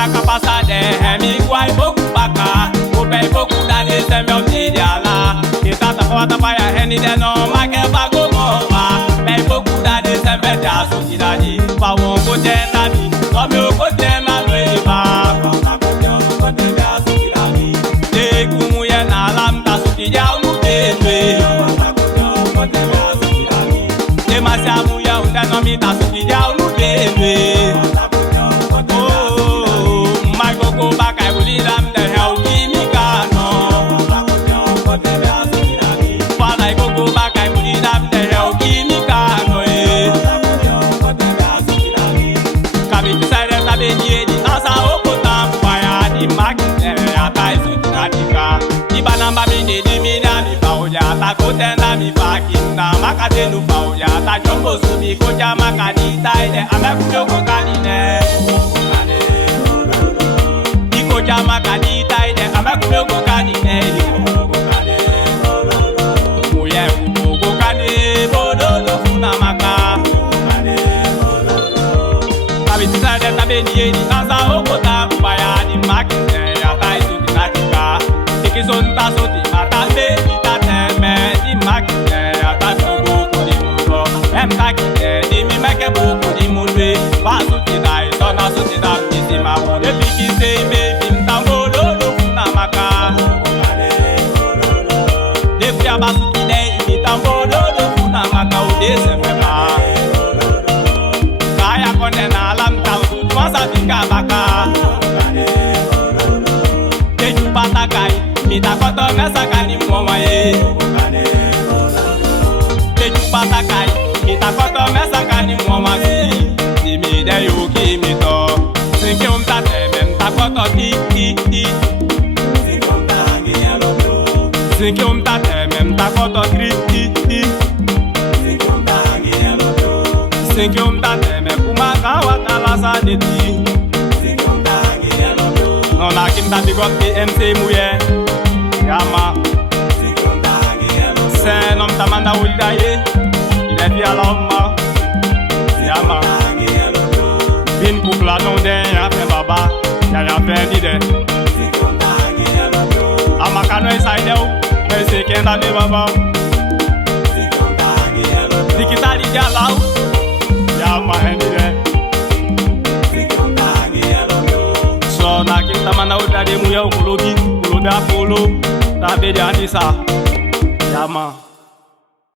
taka passade, mi guai boku baka. O pei boku da de se meu tidiala. Que tata fota paia reni de no ma que bago moa. Pei boku da de se me da su tidadi. Pa won ko tenta mi, so mi o ko tema no e ba. Pa ko tenta no ko tenta su tidadi. De kumu ye na lam ta su tidia u de me. Pa ko tenta no ko tenta su tidadi. De ma sia mu ya unda no mi ta su tidia u de me. Kotenda mi fakinda makate nu pauja ta jombo subi koja makani taide amekujo kokadine ikoja makani taide amekujo kokadine muye kokade bodo funa maka kabitisa de tabeni yeni asa okota kubaya di makine ya taizu dinatika ikizonta soti matabe Mita koto mesaka ni mwa ye. Teju patakai, mita koto mesaka ni mwa si. Di mi de yuki mito. Sinki tate mem ta koto ti. Sinki tate mem ta koto tri. Sinki tate mem kuma kawata la sa de ti. Non la kim ta bigot PMC muye. Yama, c'est un homme tamanda oulidaye, il est bien l'homme. Yama, bin couple la non den ya fait baba, ya fait d'idée. Amakano isaide ou, mais c'est qu'un d'année baba. Dikita lidia là ou, yama d'idée. So na kim tamanda oulidaye mouya ou kolobi, kolobi apolo. Tabe de Anissa, Yama.